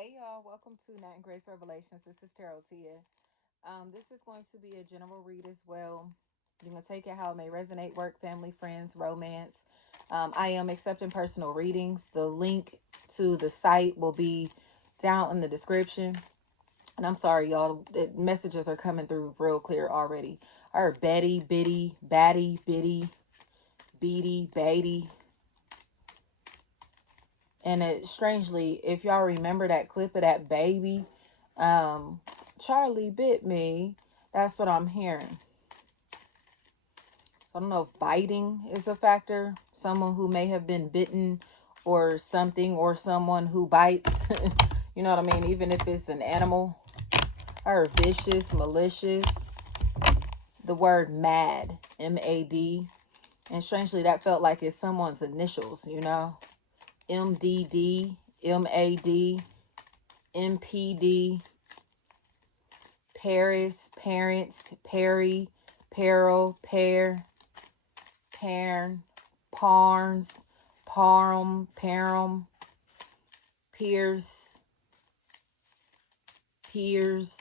Hey y'all, welcome to Night and Grace Revelations. This is Tarot Tia. This is going to be a general read as well. You can take it how it may resonate, work, family, friends, romance. I am accepting personal readings. The link to the site will be down in the description. And I'm sorry, y'all, the messages are coming through real clear already. I heard Betty, Biddy, Batty, Biddy, Beady, Beatty. And strangely, if y'all remember that clip of that baby, Charlie bit me. That's what I'm hearing. I don't know if biting is a factor. Someone who may have been bitten or something, or someone who bites. You know what I mean? Even if it's an animal. Or vicious, malicious. The word mad, M-A-D. And strangely, that felt like it's someone's initials, you know? M-D-D, M-A-D, M-P-D, Paris, parents, Perry, peril, pair, parn, parns, parum, parum, pierce, peers.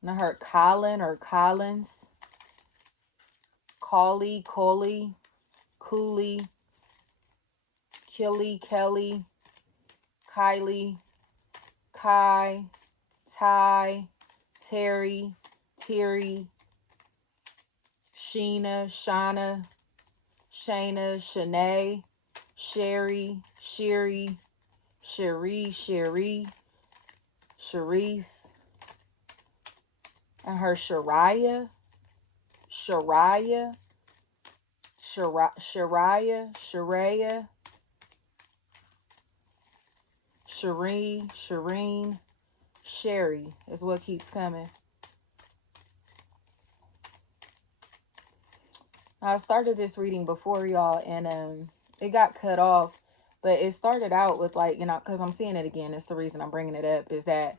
And I heard Colin or Collins, Collie, Coley, Cooley, Killy, Kelly, Kylie, Kai, Ty, Terry, Terry, Sheena, Shauna, Shayna, Shanae, Sherry, Sherry, Cherie, Cherie, Charisse, and her Shariah, Shariah, Shariah, Sharaya, Shireen, Shireen, Sherry is what keeps coming. I started this reading before y'all, and it got cut off, but it started out with, like, you know, because I'm seeing it again. It's the reason I'm bringing it up, is that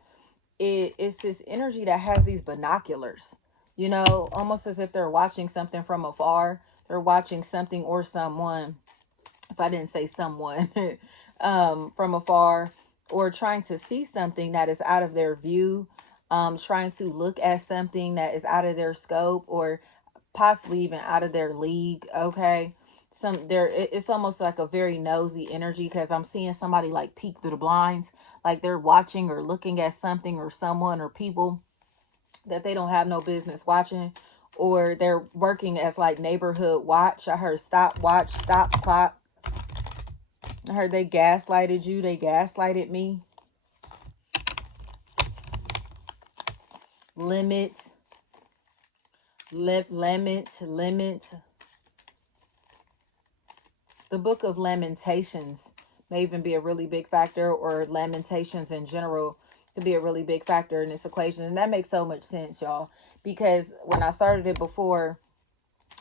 it's this energy that has these binoculars, you know, almost as if they're watching something from afar. They're watching something or someone, if I didn't say someone, from afar, or trying to see something that is out of their view, trying to look at something that is out of their scope, or possibly even out of their league. Okay, it's almost like a very nosy energy, because I'm seeing somebody like peek through the blinds, like they're watching or looking at something or someone or people that they don't have no business watching, or they're working as like neighborhood watch. I heard stop watch, stop clock. I heard they gaslighted you, they gaslighted me. Limit, limit. The book of Lamentations may even be a really big factor, or Lamentations in general could be a really big factor in this equation. And that makes so much sense, y'all, because when I started it before,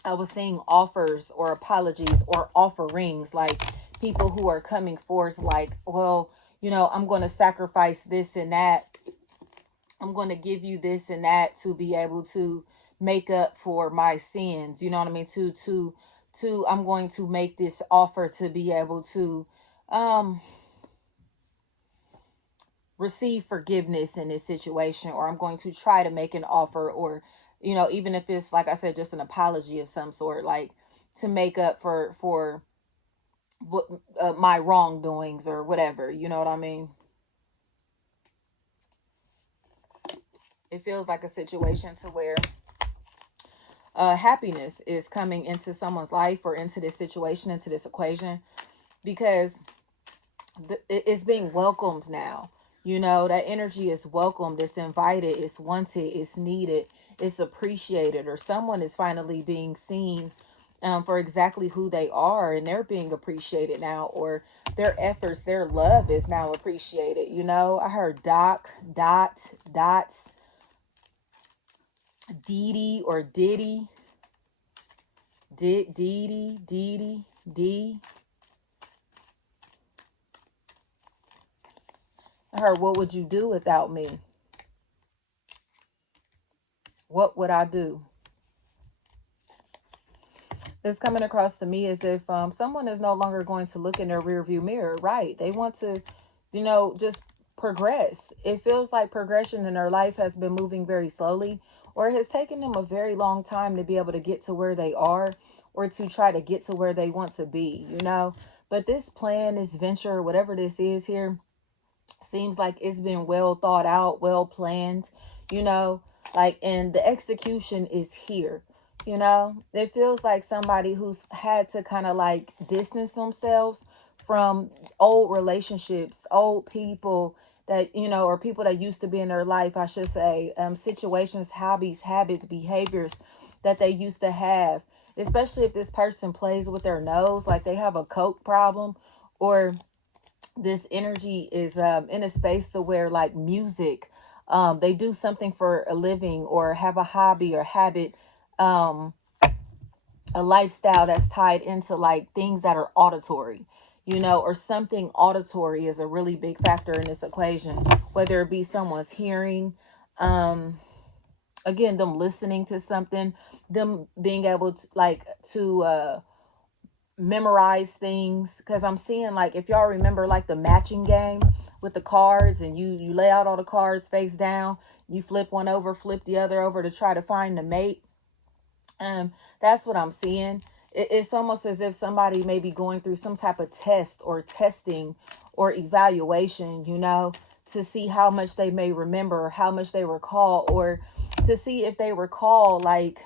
I was seeing offers or apologies or offerings, like people who are coming forth like, well, you know, I'm going to sacrifice this and that. I'm going to give you this and that to be able to make up for my sins. You know what I mean? I'm going to make this offer to be able to um receive forgiveness in this situation, or I'm going to try to make an offer, or, you know, even if it's, like I said, just an apology of some sort, like to make up for what my wrongdoings or whatever. You know what I mean? It feels like a situation to where happiness is coming into someone's life, or into this situation, into this equation, because it's being welcomed now. You know, that energy is welcomed, it's invited, it's wanted, it's needed, it's appreciated, or someone is finally being seen for exactly who they are, and they're being appreciated now, or their efforts, their love is now appreciated. You know, I heard Doc, Dot, Dots, Dee or Diddy, Dee D. I heard, what would you do without me? What would I do? It's coming across to me as if someone is no longer going to look in their rear view mirror. Right. They want to, just progress. It feels like progression in their life has been moving very slowly, or it has taken them a very long time to be able to get to where they are, or to try to get to where they want to be. But this plan, this venture, whatever this is here, seems like it's been well thought out, well planned, you know, and the execution is here. It feels like somebody who's had to kind of like distance themselves from old relationships, old people that, or people that used to be in their life, I should say, situations, hobbies, habits, behaviors that they used to have, especially if this person plays with their nose, like they have a coke problem, or this energy is in a space to where like music, they do something for a living or have a hobby or habit, um a lifestyle that's tied into like things that are auditory, or something auditory is a really big factor in this equation, whether it be someone's hearing, um again, them listening to something, them being able to memorize things. Because I'm seeing, like, if y'all remember like the matching game with the cards, and you lay out all the cards face down, you flip one over, flip the other over to try to find the mate. That's what I'm seeing. It's almost as if somebody may be going through some type of test or testing or evaluation, to see how much they may remember, or how much they recall, or to see if they recall like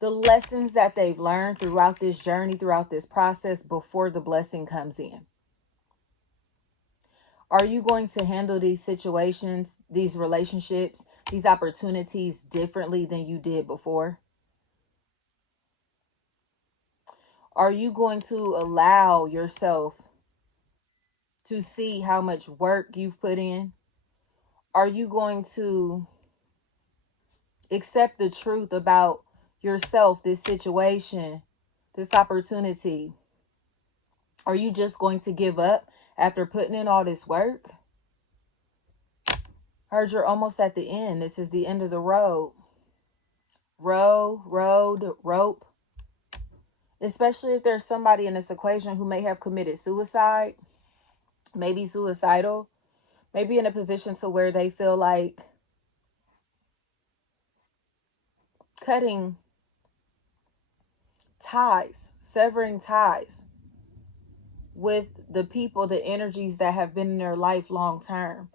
the lessons that they've learned throughout this journey, throughout this process, before the blessing comes in. Are you going to handle these situations, these relationships, these opportunities differently than you did before? Are you going to allow yourself to see how much work you've put in? Are you going to accept the truth about yourself, this situation, this opportunity? Are you just going to give up after putting in all this work? Heard you're almost at the end. This is the end of the road. Road, rope. Especially if there's somebody in this equation who may have committed suicide, maybe suicidal, maybe in a position to where they feel like cutting ties, severing ties with the people, the energies that have been in their life long term,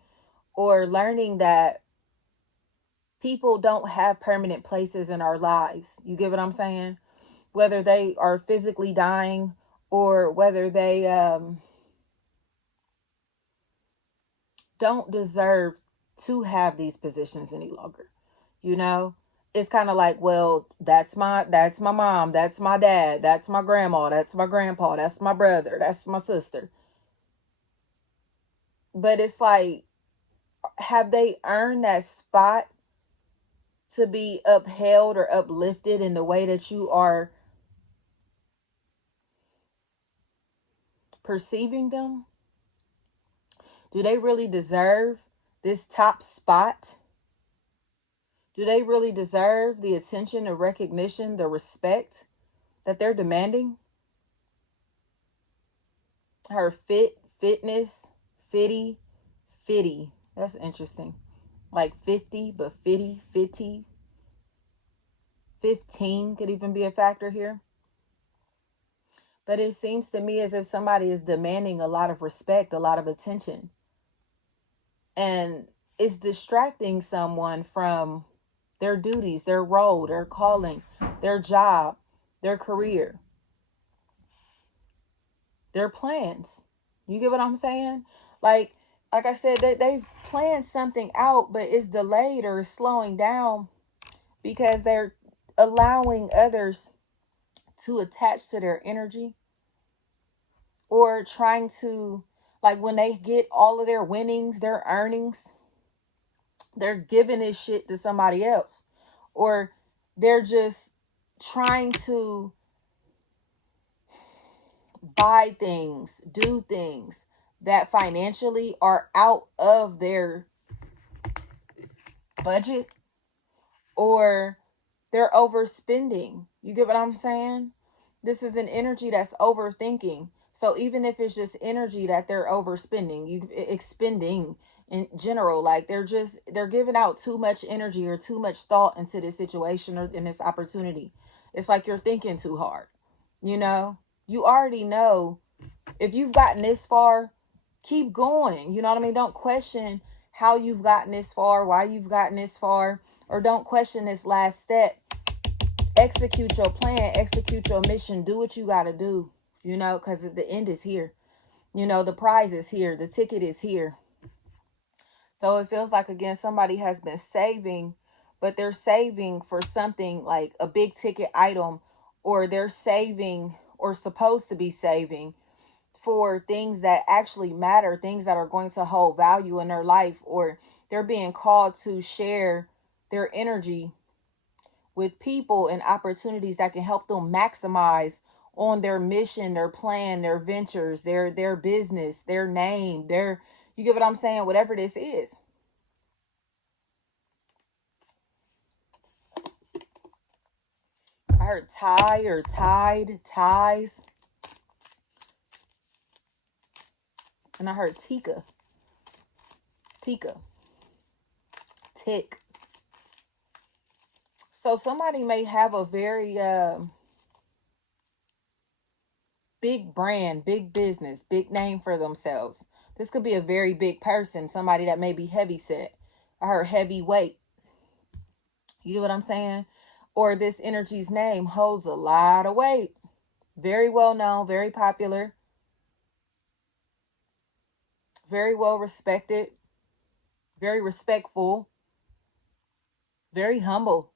or learning that people don't have permanent places in our lives. You get what I'm saying? Whether they are physically dying, or whether they don't deserve to have these positions any longer. You know, it's kind of like, well, that's my mom, that's my dad, that's my grandma, that's my grandpa, that's my brother, that's my sister. But it's like, have they earned that spot to be upheld or uplifted in the way that you are perceiving them? Do they really deserve this top spot? Do they really deserve the attention, the recognition, the respect that they're demanding? Her fitness, fitty, fitty. That's interesting. Like 50, but fitty, 15 could even be a factor here. But it seems to me as if somebody is demanding a lot of respect, a lot of attention. And it's distracting someone from their duties, their role, their calling, their job, their career, their plans. You get what I'm saying? Like I said, they've planned something out, but it's delayed or it's slowing down because they're allowing others to attach to their energy, or trying to, like, when they get all of their winnings, their earnings, they're giving this shit to somebody else, or they're just trying to buy things, do things that financially are out of their budget, or they're overspending. You get what I'm saying? This is an energy that's overthinking. So even if it's just energy that they're overspending, you expending in general, like they're giving out too much energy or too much thought into this situation or in this opportunity. It's like you're thinking too hard. You know, you already know if you've gotten this far, keep going. You know what I mean? Don't question how you've gotten this far, why you've gotten this far, or don't question this last step. Execute your plan, execute your mission, do what you got to do, you know, because the end is here. You know, the prize is here, the ticket is here. So it feels like, again, somebody has been saving, but they're saving for something like a big ticket item, or they're saving or supposed to be saving for things that actually matter, things that are going to hold value in their life, or they're being called to share their energy with people and opportunities that can help them maximize on their mission, their plan, their ventures, their business, their name, their, you get what I'm saying, whatever this is. I heard tie or tied, ties, and I heard Tika, Tika, tick. So somebody may have a very big brand, big business, big name for themselves. This could be a very big person, somebody that may be heavy set. I heard heavyweight. You get what I'm saying? Or this energy's name holds a lot of weight. Very well known, very popular, very well respected, very respectful, very humble.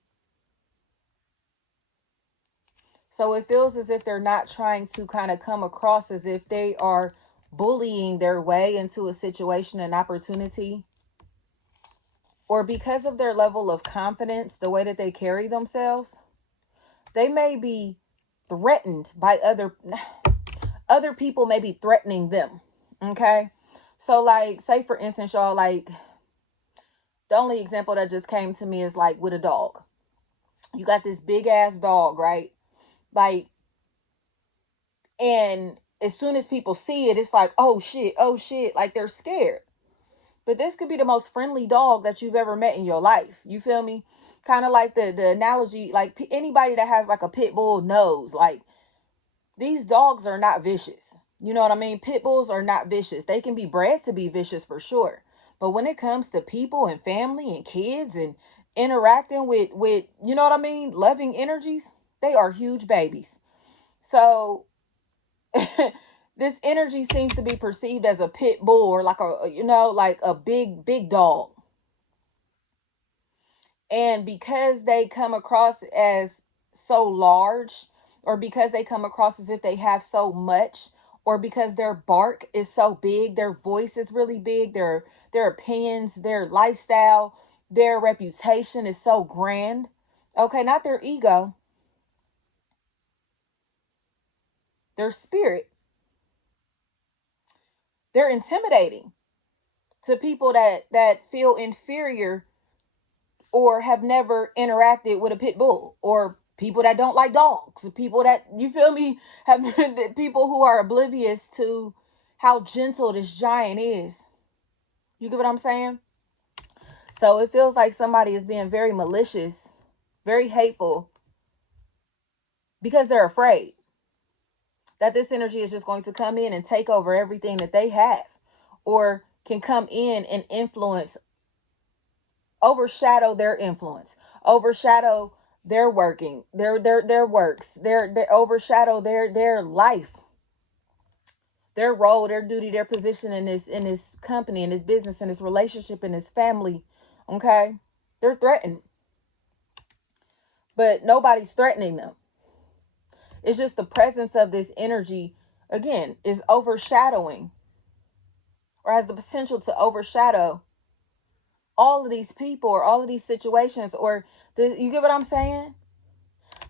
So it feels as if they're not trying to kind of come across as if they are bullying their way into a situation and opportunity, or because of their level of confidence, the way that they carry themselves, they may be threatened by other people may be threatening them. Okay? So like, say for instance, y'all, like the only example that just came to me is like with a dog. You got this big ass dog, right? Like, and as soon as people see it, it's like, oh shit, like they're scared. But this could be the most friendly dog that you've ever met in your life. You feel me? Kind of like the analogy, like anybody that has like a pit bull knows, like these dogs are not vicious. You know what I mean? Pit bulls are not vicious. They can be bred to be vicious for sure. But when it comes to people and family and kids and interacting with you know what I mean, loving energies, they are huge babies. So this energy seems to be perceived as a pit bull, or like a, you know, like a big dog. And because they come across as so large, or because they come across as if they have so much, or because their bark is so big, their voice is really big, their opinions, their lifestyle, their reputation is so grand. Okay, not their ego, their spirit. They're intimidating to people that feel inferior or have never interacted with a pit bull, or people that don't like dogs, people that, you feel me, have people who are oblivious to how gentle this giant is. You get what I'm saying? So it feels like somebody is being very malicious, very hateful, because they're afraid that this energy is just going to come in and take over everything that they have, or can come in and influence, overshadow their influence, overshadow their working, their works, their overshadow their life, their role, their duty, their position in this company, in this business, in this relationship, in this family. Okay? They're threatened. But nobody's threatening them. It's just the presence of this energy, again, is overshadowing, or has the potential to overshadow all of these people or all of these situations, or you get what I'm saying?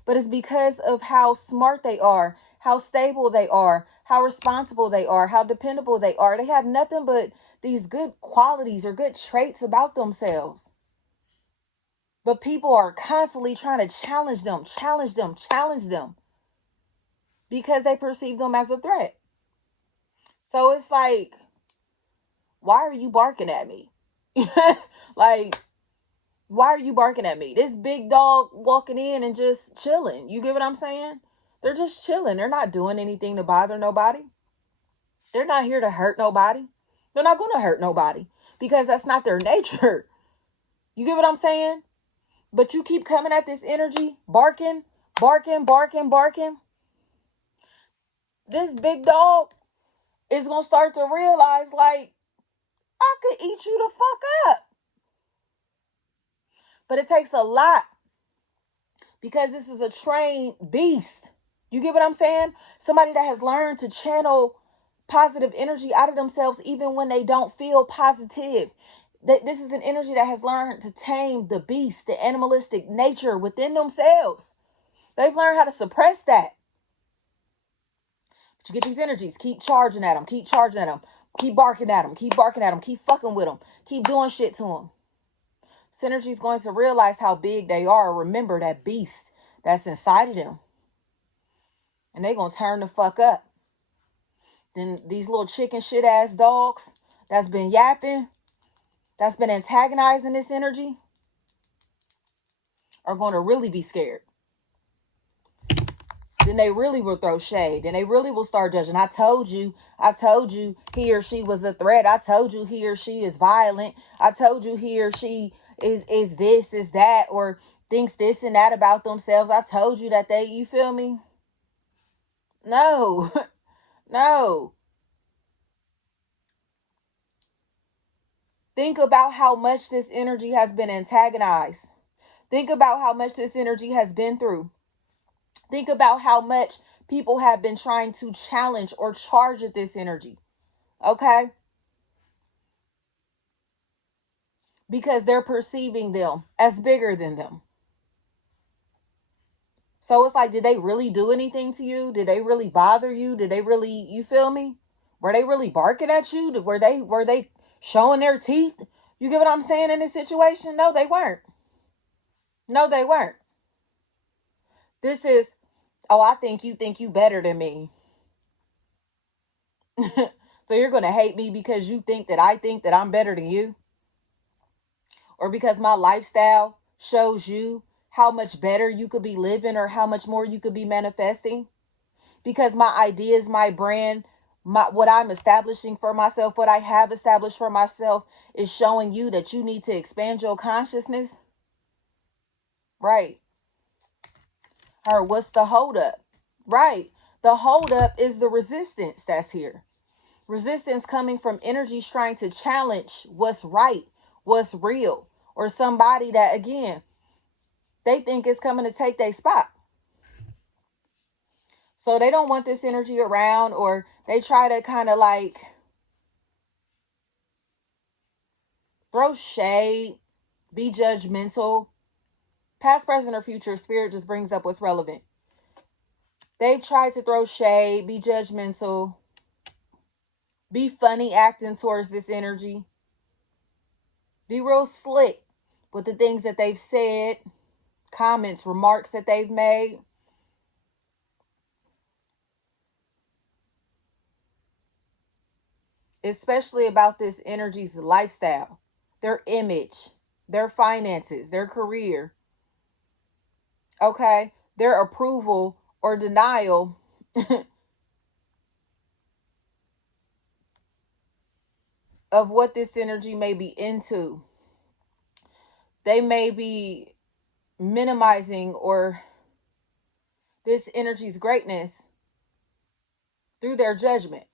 But it's because of how smart they are, how stable they are, how responsible they are, how dependable they are. They have nothing but these good qualities or good traits about themselves. But people are constantly trying to challenge them, challenge them, challenge them because they perceive them as a threat. So it's like, why are you barking at me? Like, why are you barking at me? This big dog walking in and just chilling. You get what I'm saying? They're just chilling. They're not doing anything to bother nobody. They're not here to hurt nobody. They're not going to hurt nobody because that's not their nature. You get what I'm saying? But you keep coming at this energy, barking, barking, barking, barking. This big dog is going to start to realize, like, I could eat you the fuck up. But it takes a lot because this is a trained beast. You get what I'm saying? Somebody that has learned to channel positive energy out of themselves even when they don't feel positive. This is an energy that has learned to tame the beast, the animalistic nature within themselves. They've learned how to suppress that. But you get these energies, keep charging at them, keep charging at them, keep barking at them, keep barking at them, keep fucking with them, keep doing shit to them. Synergy's going to realize how big they are. Remember that beast that's inside of them. And they're going to turn the fuck up. Then these little chicken shit ass dogs that's been yapping, that's been antagonizing this energy, are going to really be scared. Then they really will throw shade. Then they really will start judging. I told you he or she was a threat. I told you he or she is violent. I told you he or she is this, is that, or thinks this and that about themselves. I told you that they, you feel me? No, no. Think about how much this energy has been antagonized. Think about how much this energy has been through. Think about how much people have been trying to challenge or charge at this energy. Okay? Because they're perceiving them as bigger than them. So it's like, did they really do anything to you? Did they really bother you? Did they really, you feel me? Were they really barking at you? Were they showing their teeth? You get what I'm saying in this situation? No, they weren't. No, they weren't. This is, oh, I think you better than me. So you're going to hate me because you think that I'm better than you? Or because my lifestyle shows you how much better you could be living or how much more you could be manifesting? Because my ideas, my brand, what I'm establishing for myself, what I have established for myself is showing you that you need to expand your consciousness? Right. Or what's the holdup? Right. The holdup is the resistance that's here. Resistance coming from energies trying to challenge what's right, what's real, or somebody that, again, they think is coming to take their spot. So they don't want this energy around, or they try to kind of like throw shade, be judgmental. Past, present, or future, spirit just brings up what's relevant. They've tried to throw shade, be judgmental, be funny acting towards this energy, be real slick with the things that they've said, comments, remarks that they've made. Especially about this energy's lifestyle, their image, their finances, their career. Okay? Their approval or denial of what this energy may be into. They may be minimizing or this energy's greatness through their judgment.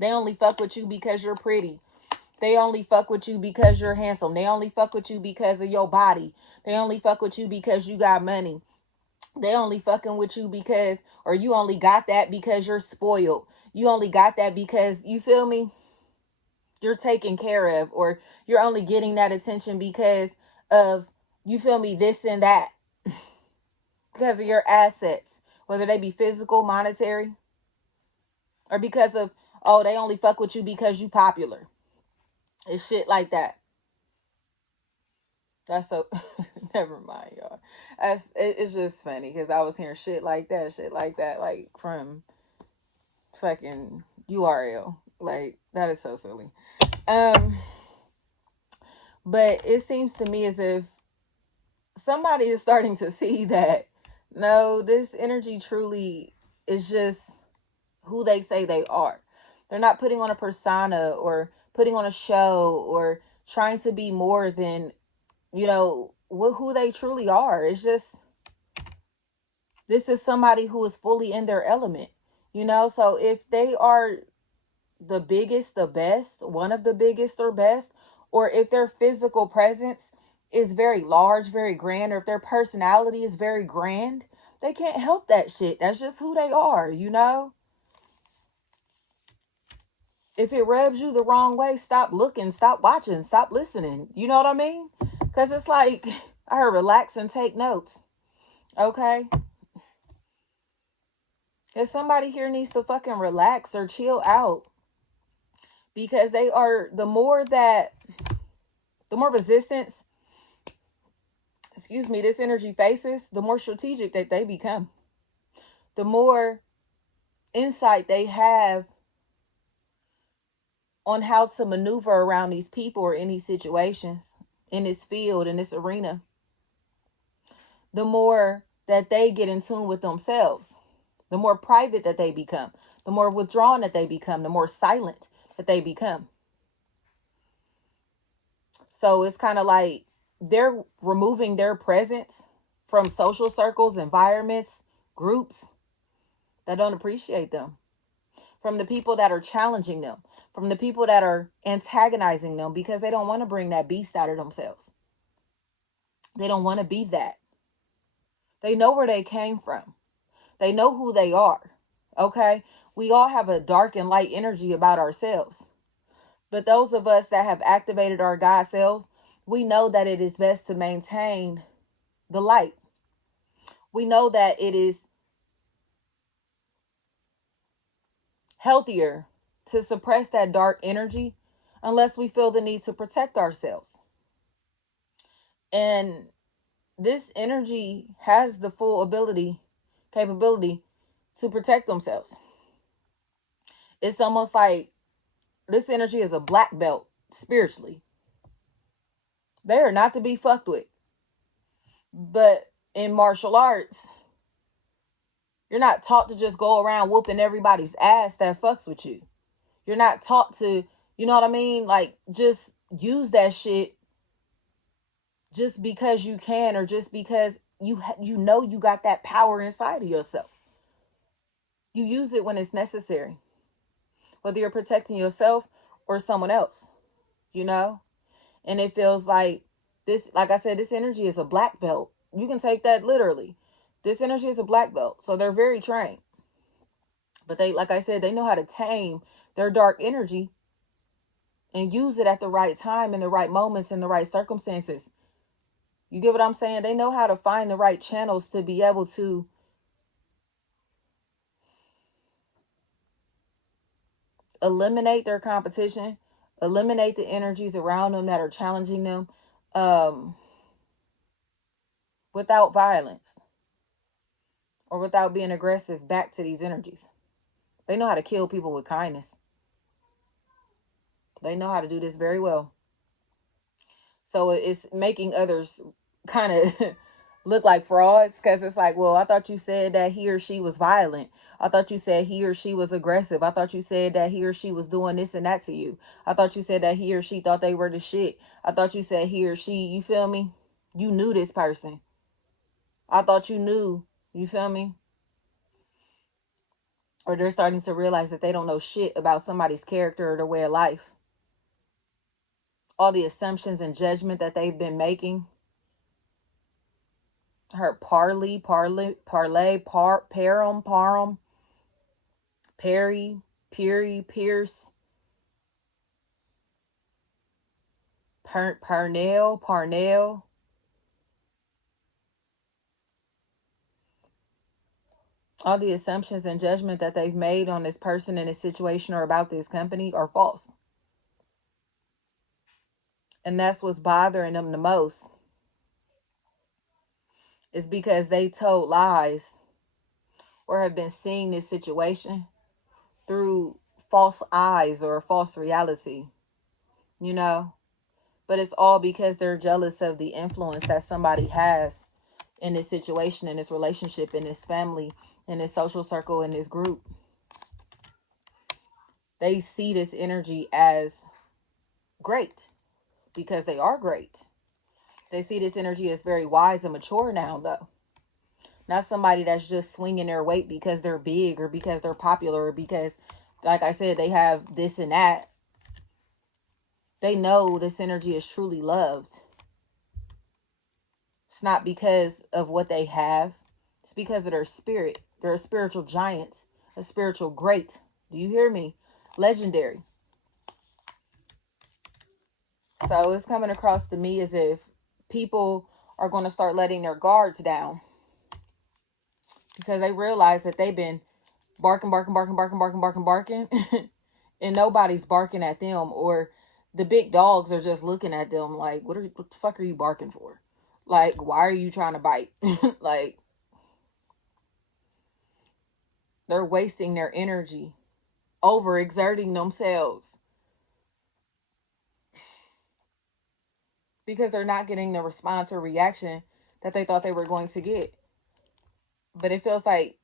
They only fuck with you because you're pretty. They only fuck with you because you're handsome. They only fuck with you because of your body. They only fuck with you because you got money. They only fucking with you because, or you only got that because you're spoiled. You only got that because, you feel me? You're taken care of, or you're only getting that attention because of, you feel me, this and that. Because of your assets, whether they be physical, monetary, or because of, Oh, they only fuck with you because you popular. It's shit like that. That's so. Never mind, y'all. It's just funny because I was hearing shit like that, like from fucking URL. Like that is so silly. Um, but it seems to me as if somebody is starting to see that no, this energy truly is just who they say they are. They're not putting on a persona or putting on a show or trying to be more than, who they truly are. It's just, this is somebody who is fully in their element, So if they are the biggest, the best, one of the biggest or best, or if their physical presence is very large, very grand, or if their personality is very grand, they can't help that shit. That's just who they are. If it rubs you the wrong way, stop looking, stop watching, stop listening. You know what I mean? Because it's like, I heard relax and take notes. Okay? If somebody here needs to fucking relax or chill out, because the more resistance, this energy faces, the more strategic that they become. The more insight they have on how to maneuver around these people or in these situations, in this field, in this arena, the more that they get in tune with themselves, the more private that they become, the more withdrawn that they become, the more silent that they become. So it's kind of like they're removing their presence from social circles, environments, groups that don't appreciate them, from the people that are challenging them, from the people that are antagonizing them because they don't want to bring that beast out of themselves. They don't want to be that. They know where they came from. They know who they are. Okay? We all have a dark and light energy about ourselves. But those of us that have activated our God self, we know that it is best to maintain the light. We know that it is healthier to suppress that dark energy unless we feel the need to protect ourselves. And this energy has the full capability to protect themselves. It's almost like this energy is a black belt spiritually. They are not to be fucked with. But in martial arts, you're not taught to just go around whooping everybody's ass that fucks with you. You're not taught to, you know what I mean? Like, just use that shit just because you can, or just because you got that power inside of yourself. You use it when it's necessary, whether you're protecting yourself or someone else, you know? And it feels like this, like I said, this energy is a black belt. You can take that literally. This energy is a black belt. So they're very trained. But they, like I said, they know how to tame their dark energy and use it at the right time, in the right moments, in the right circumstances. You get what I'm saying? They know how to find the right channels to be able to eliminate their competition, eliminate the energies around them that are challenging them, um, without violence or without being aggressive back to these energies. They know how to kill people with kindness. They know how to do this very well. So it's making others kind of look like frauds, because it's like, well, I thought you said that he or she was violent. I thought you said he or she was aggressive. I thought you said that he or she was doing this and that to you. I thought you said that he or she thought they were the shit. I thought you said he or she, you feel me? You knew this person. I thought you knew, you feel me? Or they're starting to realize that they don't know shit about somebody's character or their way of life. All the assumptions and judgment that they've been making. Her parum, Perry, Peary, Pierce, Parnell. All the assumptions and judgment that they've made on this person and this situation or about this company are false. And that's what's bothering them the most, is because they told lies or have been seeing this situation through false eyes or false reality, you know? But it's all because they're jealous of the influence that somebody has in this situation, in this relationship, in this family, in this social circle, in this group. They see this energy as great because they are great. They see this energy as very wise and mature now, though. Not somebody that's just swinging their weight because they're big or because they're popular or because, like I said, they have this and that. They know this energy is truly loved. It's not because of what they have. It's because of their spirit. They're a spiritual giant, a spiritual great. Do you hear me? Legendary. So it's coming across to me as if people are going to start letting their guards down because they realize that they've been barking, and nobody's barking at them, or the big dogs are just looking at them like, what the fuck are you barking for? Like, why are you trying to bite? Like, they're wasting their energy, overexerting themselves because they're not getting the response or reaction that they thought they were going to get. But it feels like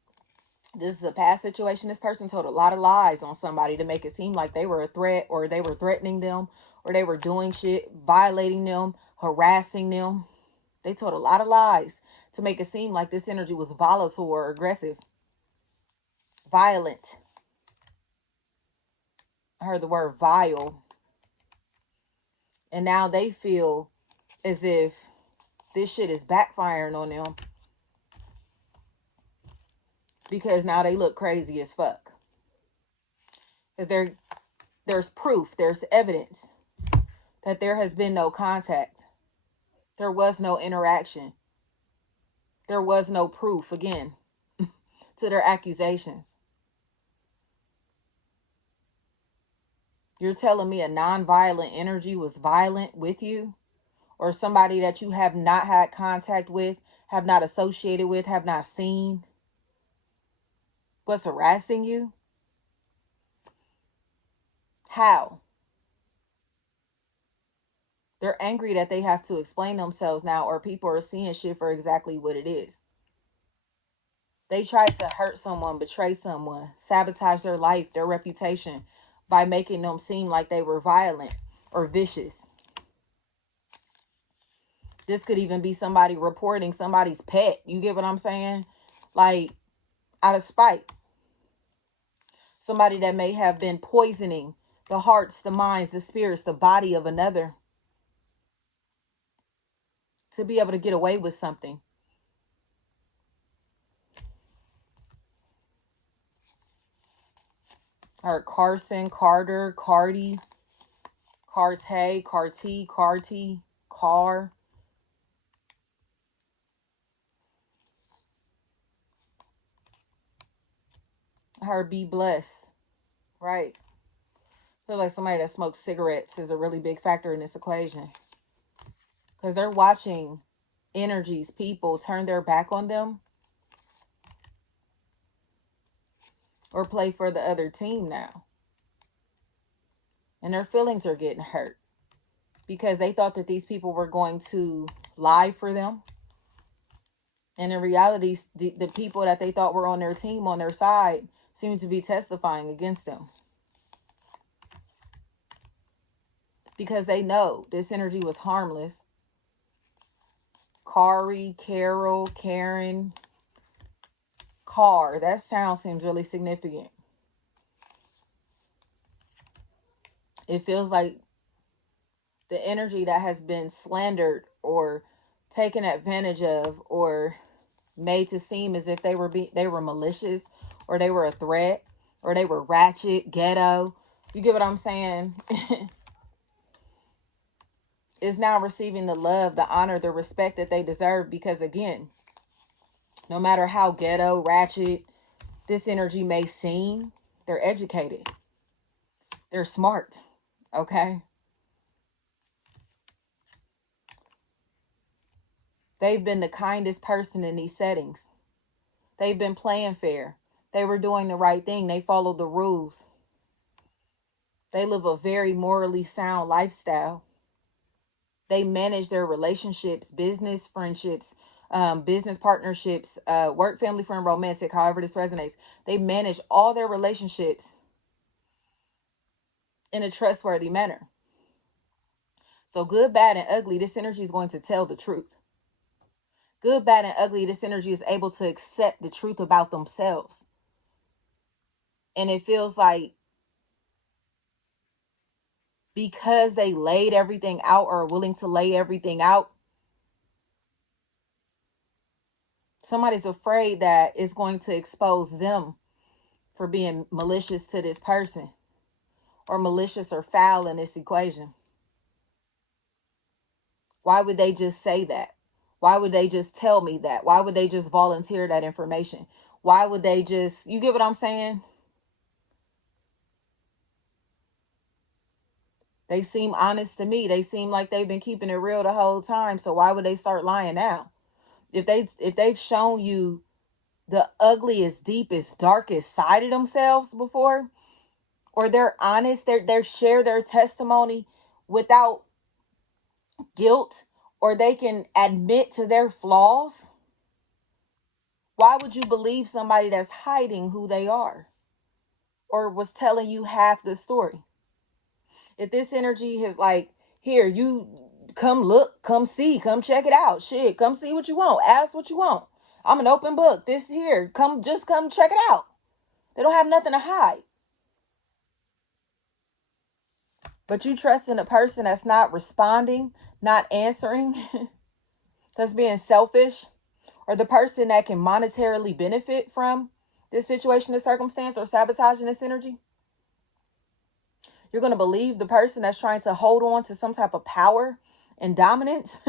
this is a past situation. This person told a lot of lies on somebody to make it seem like they were a threat, or they were threatening them, or they were doing shit, violating them, harassing them. They told a lot of lies to make it seem like this energy was volatile or aggressive, violent. I heard the word vile. And now they feel as if this shit is backfiring on them because now they look crazy as fuck. Because there's proof, there's evidence that there has been no contact. There was no interaction. There was no proof, again, to their accusations. You're telling me a non-violent energy was violent with you? Or somebody that you have not had contact with, have not associated with, have not seen, was harassing you? How? They're angry that they have to explain themselves now, or people are seeing shit for exactly what it is. They tried to hurt someone, betray someone, sabotage their life, their reputation, by making them seem like they were violent or vicious. This could even be somebody reporting somebody's pet. You get what I'm saying? Like, out of spite. Somebody that may have been poisoning the hearts, the minds, the spirits, the body of another to be able to get away with something. Or Carson, Carter, Cardi, Carte, Carti, Carti, Car. Her be blessed. Right. I feel like somebody that smokes cigarettes is a really big factor in this equation. Because they're watching energies, people turn their back on them or play for the other team now. And their feelings are getting hurt because they thought that these people were going to lie for them. And in reality, the people that they thought were on their team, on their side, seem to be testifying against them. Because they know this energy was harmless. Kari, Carol, Karen, Car. That sound seems really significant. It feels like the energy that has been slandered or taken advantage of or made to seem as if they were malicious, or they were a threat, or they were ratchet, ghetto. You get what I'm saying? Is now receiving the love, the honor, the respect that they deserve, because again, no matter how ghetto, ratchet, this energy may seem, they're educated. They're smart. Okay? They've been the kindest person in these settings. They've been playing fair. They were doing the right thing. They followed the rules. They live a very morally sound lifestyle. They manage their relationships, business friendships, business partnerships, work, family, friend, romantic, however this resonates. They manage all their relationships in a trustworthy manner. So good, bad, and ugly, this energy is going to tell the truth. Good, bad, and ugly, this energy is able to accept the truth about themselves. And it feels like because they laid everything out or are willing to lay everything out, somebody's afraid that it's going to expose them for being malicious to this person or malicious or foul in this equation. Why would they just say that? Why would they just tell me that? Why would they just volunteer that information? Why would they just, you get what I'm saying? They seem honest to me. They seem like they've been keeping it real the whole time. So why would they start lying now? If they've shown you the ugliest, deepest, darkest side of themselves before, or they're honest, they share their testimony without guilt, or they can admit to their flaws, why would you believe somebody that's hiding who they are or was telling you half the story? If this energy is like, here, you come look, come see, come check it out. Shit, come see what you want. Ask what you want. I'm an open book. This here, just come check it out. They don't have nothing to hide. But you trust in a person that's not responding, not answering, that's being selfish, or the person that can monetarily benefit from this situation, this circumstance, or sabotaging this energy. You're going to believe the person that's trying to hold on to some type of power and dominance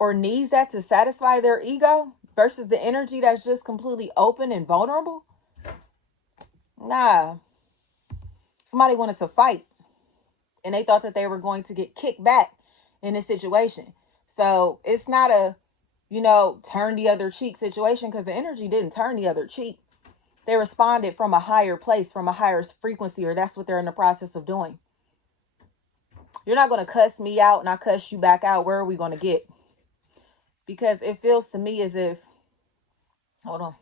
or needs that to satisfy their ego versus the energy that's just completely open and vulnerable. Nah. Somebody wanted to fight and they thought that they were going to get kicked back in this situation. So it's not a, turn the other cheek situation, because the energy didn't turn the other cheek. They responded from a higher place, from a higher frequency, or that's what they're in the process of doing. You're not going to cuss me out and I cuss you back out. Where are we going to get? Because it feels to me as if, hold on.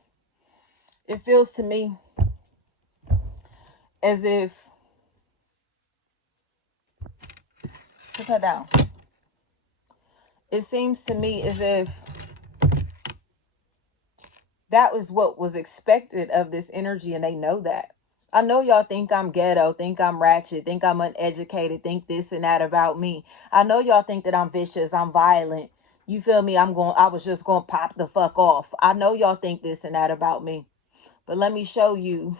It feels to me as if, put that down. It seems to me as if that was what was expected of this energy, and they know that. I know y'all think I'm ghetto, think I'm ratchet, think I'm uneducated, think this and that about me. I know y'all think that I'm vicious, I'm violent. You feel me? I was just going to pop the fuck off. I know y'all think this and that about me. But let me show you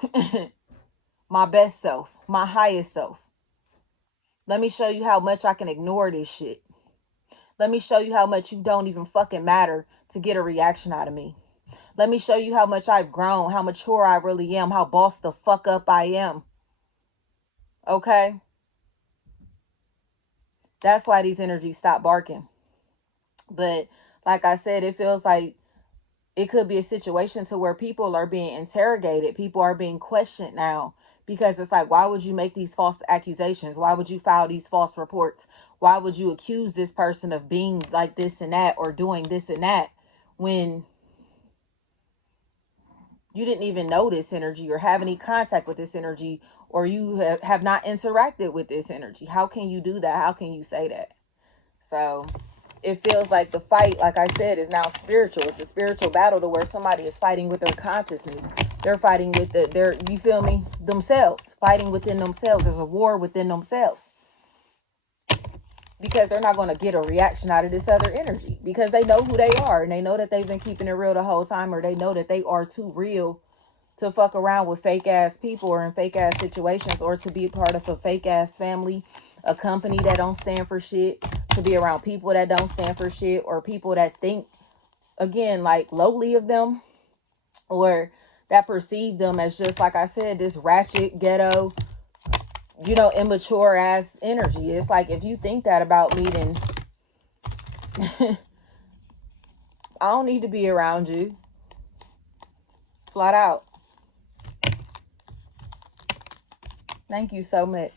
my best self, my highest self. Let me show you how much I can ignore this shit. Let me show you how much you don't even fucking matter to get a reaction out of me. Let me show you how much I've grown, how mature I really am, how bossed the fuck up I am. Okay? That's why these energies stop barking. But like I said, it feels like it could be a situation to where people are being interrogated. People are being questioned now. Because it's like, why would you make these false accusations? Why would you file these false reports? Why would you accuse this person of being like this and that or doing this and that when you didn't even know this energy or have any contact with this energy, or you have not interacted with this energy? How can you do that? How can you say that? So it feels like the fight, like I said, is now spiritual. It's a spiritual battle to where somebody is fighting with their consciousness. They're fighting with you feel me? Themselves, fighting within themselves. There's a war within themselves. Because they're not going to get a reaction out of this other energy. Because they know who they are. And they know that they've been keeping it real the whole time. Or they know that they are too real to fuck around with fake ass people or in fake ass situations, or to be a part of a fake ass family, a company that don't stand for shit, to be around people that don't stand for shit, or people that think, again, like lowly of them. or that perceive them as just, like I said, this ratchet, ghetto, you know, immature ass energy. It's like, if you think that about me, then I don't need to be around you. Flat out. Thank you so much.